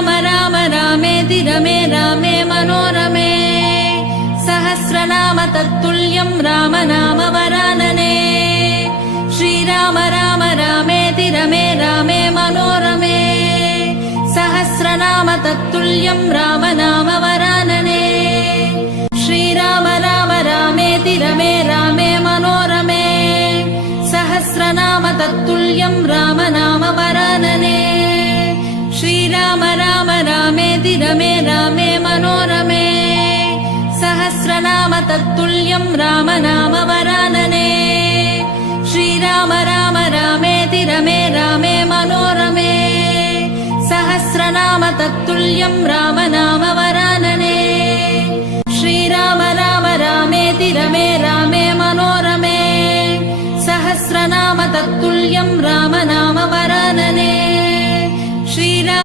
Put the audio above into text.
श्रीराम राम रामेति रमे रामे मनोरमे सहस्रनाम तत्तुल्यं राम नाम वरानने श्रीराम राम रामेति रमे रामे मनोरमे सहस्रनाम तत्तुल्यं राम नाम वरानने श्रीराम राम रामेति रमे रामे मनोरमे सहस्रनाम तत्तुल्यं राम नाम वरानने श्रीराम राम रामेति रमे रामे मनोरमे सहस्रनाम तत्तुल्यं राम नाम वरानने श्रीराम राम रामेति रमे रामे मनोरमे सहस्रनाम तत्तुल्यं राम नाम वरानने श्रीराम राम रामेति रमे रामे मनोरमे सहस्रनाम तत्तुल्यं राम नाम वरानने